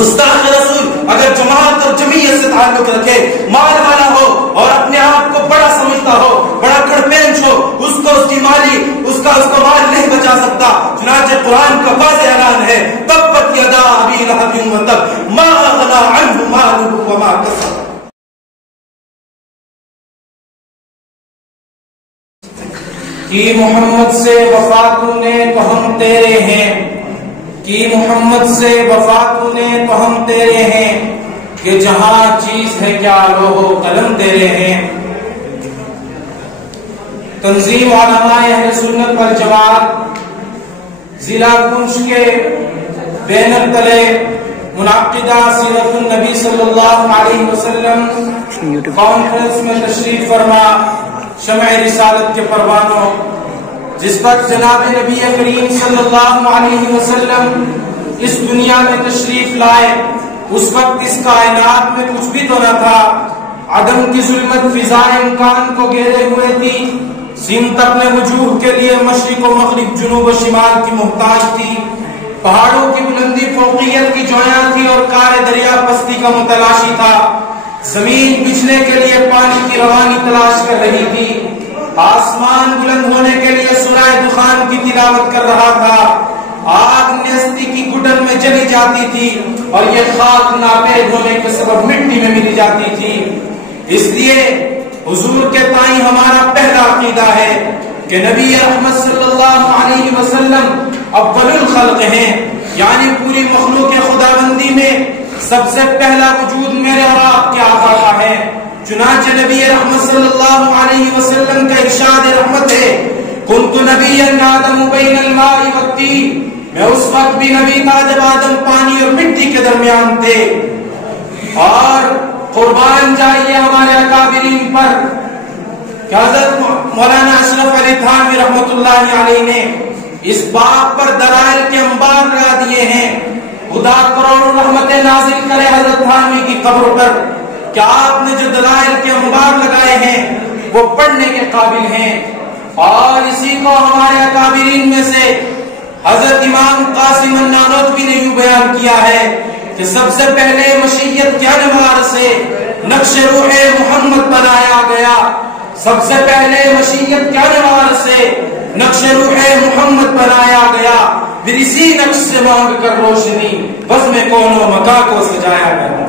گستاخ رسول اگر جماعت اور جمعیت سے تعلق رکھے، مال والا ہو اور اپنے آپ کو بڑا سمجھتا ہو، بڑا کھڑپینچ ہو، اس کو اس کی مالی اس کا مال نہیں بچا سکتا۔ چنانچہ قرآن کا واضح اعلان ہے، تبت یدا ابی لہب وتب ما اغنی عنہ مالہ وما کسب۔ کہ محمد سے وفا تو نے تو ہم تیرے ہیں، کہ محمد سے وفا تو نے تو ہم تیرے ہیں، کہ جہاں چیز ہے کیا لوح و قلم تیرے ہیں۔ تنظیم علماء اہل سنت والجماعت ضلع پنچ کے بینر تلے منعقدہ سیرت النبی صلی اللہ علیہ وسلم کانفرنس میں تشریف فرما شمع رسالت کے پروانوں، جس پر جناب نبی کریم صلی اللہ علیہ وسلم اس دنیا میں تشریف لائے، اس وقت اس کائنات میں کچھ بھی تو نہ تھا، عدم کی ظلمت فضائے امکان کو گھیرے ہوئے تھی، سمت اپنے وجوہ کے لیے مشرق و مغرب جنوب و شمال کی محتاج تھی، پہاڑوں کی بلندی فوقیت کی جویاں تھی اور کار دریا پستی کا متلاشی تھا، زمین بچھنے کے لیے پانی کی روانی تلاش کر رہی تھی، آسمان بلند ہونے کے لیے سورہ دخان کی تلاوت کر رہا تھا، آگ نیستی کی گھٹن میں جلی جاتی تھی اور یہ خاک ناپید ہونے کے سبب مٹی میں ملی جاتی تھی۔ اس لیے حضور کے تائیں ہمارا پہلا عقیدہ ہے کہ نبی رحمت صلی اللہ علیہ وسلم اول الخلق ہیں، یعنی پوری مخلوق خداوندی میں سب سے پہلا وجود میرے اور آپ کے آقا کا ہے۔ چنانچہ نبی رحمت صلی اللہ علیہ وسلم کا ارشاد رحمت ہے، کنت نبیا آدم بین الماء والطین، میں اس وقت بھی نبی تھا جب آدم پانی اور مٹی کے درمیان تھے۔ اور قربان جائیے ہمارے اکابرین پر کہ حضرت مولانا اشرف علی تھانوی رحمت اللہ علیہ نے اس باب پر دلائل کے انبار لگا دیے ہیں۔ خدا کروڑوں رحمتیں نازل کرے حضرت تھانوی کی قبر پر کہ آپ نے جو دلائل کے انبار لگائے ہیں وہ پڑھنے کے قابل ہیں۔ اور اسی کو ہمارے اکابرین میں سے حضرت امام قاسم النانوتوی نے یوں بیان کیا ہے کہ سب سے پہلے مشیت کے انوار سے نقش روح محمد بنایا گیا، سب سے پہلے مشیت کے انوار سے نقش روح محمد بنایا گیا، پھر اسی نقش سے مانگ کر روشنی بزم کون و مکان کو سجایا گیا۔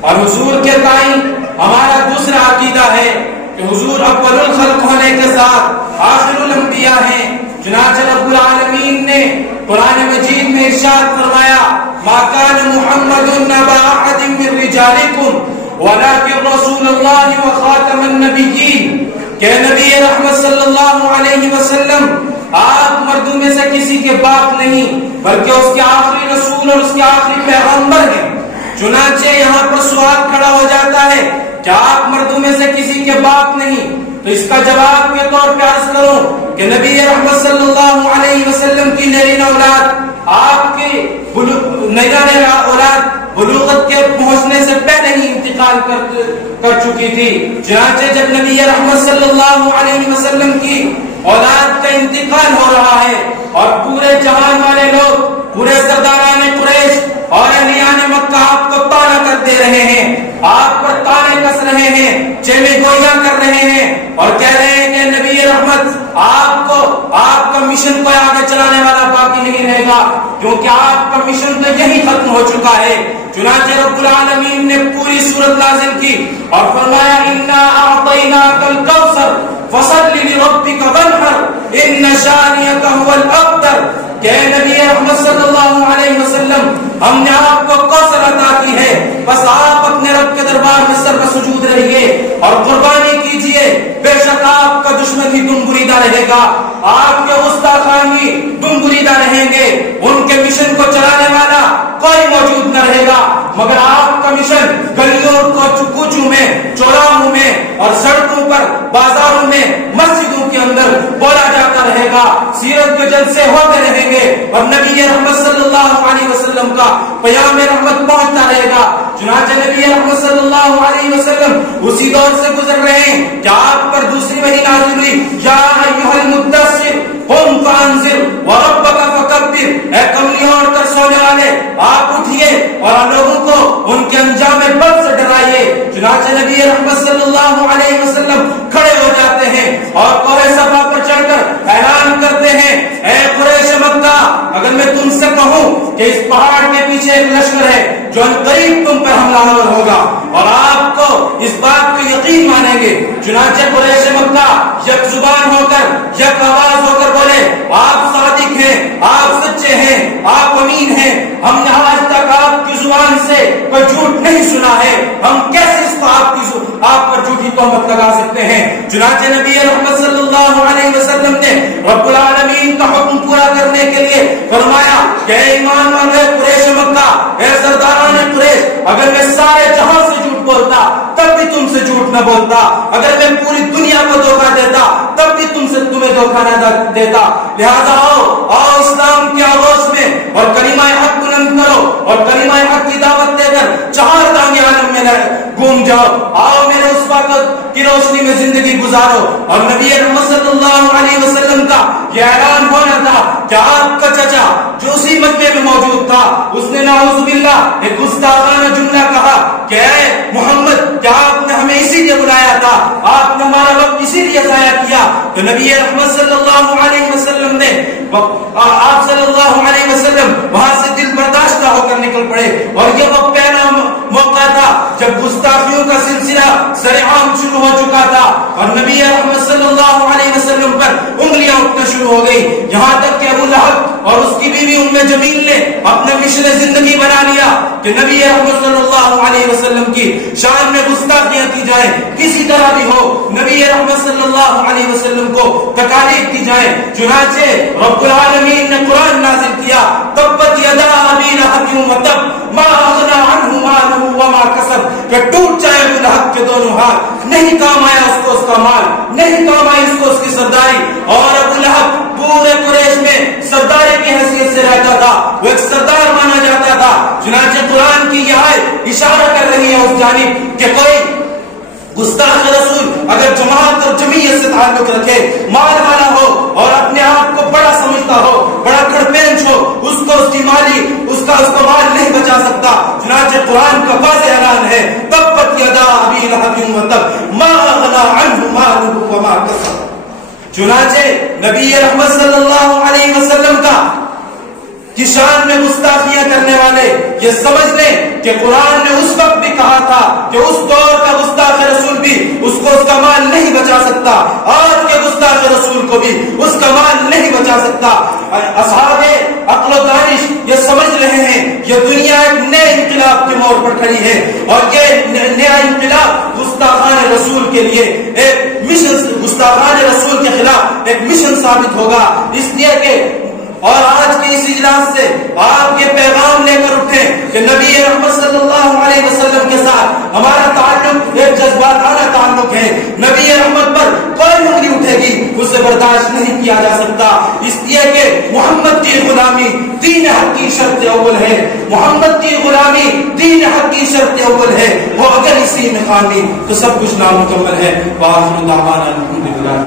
اور حضور کے تائیں ہمارا دوسرا عقیدہ ہے کہ حضور اول الخلق ہونے کے ساتھ آخر الانبیاء ہیں۔ چنانچہ رب العالمین نے قرآن مجید میں ارشاد فرمایا، ما کان محمد نبا احد من رجالکم ولکن رسول اللہ وخاتم النبیین، کہ نبی رحمت صلی اللہ علیہ وسلم آپ مردوں میں سے کسی کے باپ نہیں بلکہ اس کے آخری رسول اور اس کے آخری پیغمبر ہیں۔ چنانچہ یہاں پر سوال کھڑا ہو جاتا ہے کہ آپ مردوں میں سے کسی کے باپ نہیں، تو اس کا جواب کے طور پہ عرض کروں کہ نبی رحمت صلی اللہ علیہ وسلم کی نرین اولاد آپ کی نرین اولاد بلوغت کے پہنچنے سے پہلے ہی انتقال کر چکی تھی۔ چنانچہ جب نبی رحمت صلی اللہ علیہ وسلم کی اولاد کا انتقال ہو رہا ہے اور پورے جہان والے لوگ، پورے سرداران قریش اور اہلیان مکہ آپ کو طعنہ کر دے رہے ہیں، آپ پر طعنے کس رہے ہیں، چیلے گوئیاں کر رہے ہیں اور کہہ رہے ہیں کہ نبی رحمت آپ کا مشن کو آگے چلانے والا باقی نہیں رہے گا، کیونکہ آپ کا مشن تو یہی ختم ہو چکا ہے۔ چنانچہ رب العالمین نے پوری سورت نازل کی اور فرمایا، انا اعطیناک الکوثر فصل لربک وانحر ان شانئک هو الابتر، کہ نبی رحمت صلی اللہ علیہ وسلم ہم نے آپ کو کوثر عطا کی ہے، بس آپ اپنے رب کے دربار میں سر سجود رہیے اور قربانی کیجئے، بے شک آپ کا دشمن ہی دم بریدہ رہے گا، آپ کے گستاخان ہی دم بریدہ رہیں گے، ان کے مشن کو چلانے والا کوئی موجود نہ رہے گا، مگر آپ کا مشن گلیوں اور کوچوں میں، چوراہوں میں اور سڑکوں پر، بازاروں میں، مسجدوں کے اندر بولا جاتا رہے گا، سیرت کے جلسے ہوتے رہیں گے اور نبی رحمت صلی اللہ علیہ وسلم کا پیام رحمت پہنچتا رہے گا۔ چنانچہ نبی رحمت صلی اللہ علیہ وسلم اسی دور سے گزر رہے ہیں کہ آپ پر دوسری وحی نازل ہوئی، یا ایھا المدثر قم فانذر وربک فکبر، اے کملیوں اور سونے والے آپ اٹھیے ان کے انجام بد سے ڈرائیے۔ چنانچہ نبی رحمت صلی اللہ علیہ وسلم کھڑے ہو جاتے ہیں اور کوہ صفا پر چڑھ کر اعلان کرتے ہیں، اے قریش مکہ، اگر میں تم سے کہوں کہ اس پہاڑ کے پیچھے ایک لشکر ہے جو ان قریب تم پر حملہ آور ہوگا اور آپ کو اس بات کو یقین مانیں گے۔ چنانچہ قریش مکہ یک زبان ہو کر، یک آواز ہو کر بولے، آپ صادق ہیں، آپ سچے ہیں، آپ امین ہیں، ہم نے آج تک آپ کی زبان سے کوئی جھوٹ نہیں سنا ہے، ہم کیسے اس کو آپ پر جھوٹی تہمت لگا سکتے ہیں۔ چنانچہ نبی رحمت صلی اللہ علیہ وسلم نے رب العالمین کا حکم پورا کرنے کے لیے فرمایا کہ اے ایمان والے قریش مکہ، اے سرداران قریش، اگر میں سارے جہاں سے جھوٹ بولتا تب بھی تم سے جھوٹ نہ بولتا، اگر میں پوری دنیا کو دھوکہ دیتا تب بھی تمہیں دھوکہ نہ دیتا۔ لہذا آؤ اسلام کے آغوش میں اور کلمہ حق بلند کرو اور کلمہ حق کی دعوت دے کر چہار دانگ عالم میں گھوم جاؤ، آؤ میرے اس وقت کی روشنی میں زندگی گزارو۔ اور نبی رحمت صلی اللہ علیہ وسلم کا یہ اعلان ہونا تھا کہ آپ کا چچا جو اسی مجمع میں موجود تھا، اس نے نعوذ باللہ ایک گستاخانہ جملہ کہا کہ اے محمد، کیا آپ نے ہمیں اسی لیے بلایا تھا، آپ نے ہمارا وقت اسی لیے ضائع کیا؟ تو نبی رحمت صلی اللہ علیہ وسلم نے آپ صلی اللہ علیہ وسلم وہاں سے دل برداشتہ ہو کر نکل پڑے، اور یہ وہ پہلا موقع تھا جب گستاخیوں کا سلسلہ سرعام شروع ہو چکا تھا اور نبی رحمت صلی اللہ علیہ وسلم پر انگلیاں اٹھنا شروع ہو گئی، یہاں تک کہ ابو لہب اور اس کی بیوی ام جمیل نے اپنے مشن زندگی بنا لیا کہ نبی رحمت صلی اللہ علیہ وسلم کی شان میں گستاخیاں کی جائیں، کسی طرح بھی ہو نبی رحمت صلی اللہ علیہ وسلم کو تکالیف دی جائیں۔ چنانچہ رب العالمین نے قرآن نازل کیا، تبت یدا ابی لہب وتب ما اغنی عنہ مالہ وما کسب، کہ ٹوٹ جائے ابو لہب کے دونوں ہاتھ، نہیں کام آیا اس کو اس کا مال، نہیں کام آئی اس کو اس کی سرداری، اور ابو لہب پورے قریش میں سرداری کی حیثیت سے رہتا تھا، وہ ایک سردار مانا جاتا تھا۔ چنانچہ قرآن کی یہ آیت اشارہ کر رہی ہے اس جانب کہ کوئی گستاخ رسول اگر جماعت اور جمعیت سے تعلق رکھے، مال والا ہو اور اپنے آپ کو بڑا سمجھتا ہو، بڑا کڑپینچ ہو، اس کو اس کی مالی اس کا مال نہیں بچا سکتا۔ چنانچہ قرآن کا واضح اعلان ہے، تبت یدا ابی لہب وتب ما اغنی عنہ مالہ وما کسب۔ چنانچہ نبی رحمت صلی اللہ علیہ وسلم کا کی شان میں گستاخیاں کرنے والے یہ سمجھ لیں کہ قرآن نے اس وقت بھی کہا تھا کہ اس دور کا گستاخ رسول بھی اس کو اس کا مال نہیں بچا سکتا، آج کے گستاخ رسول کو بھی اس کا مال نہیں بچا سکتا۔ اصحاب عقل و دانش یہ سمجھ رہے ہیں یہ دنیا ایک نئے انقلاب کے موڑ پر کھڑی ہے اور یہ نیا انقلاب گستاخان رسول کے لیے ایک مشن، گستاخان رسول کے خلاف ایک مشن ثابت ہوگا، اس لیے کہ اور آج کے اس اجلاس سے آپ یہ پیغام لے کر اٹھے کہ نبی رحمت صلی اللہ علیہ وسلم کے ساتھ ہمارا تعلق ایک جذباتانہ تعلق ہے، نبی رحمت پر کوئی انگلی اٹھے گی اسے برداشت نہیں کیا جا سکتا، اس لیے کہ محمد کی غلامی دین حق کی شرط اول ہے، محمد کی غلامی دین حق کی شرط اول ہے، وہ اگر اسی میں خامی تو سب کچھ نامکمل ہے۔ وآخر دعوانا الحمدللہ۔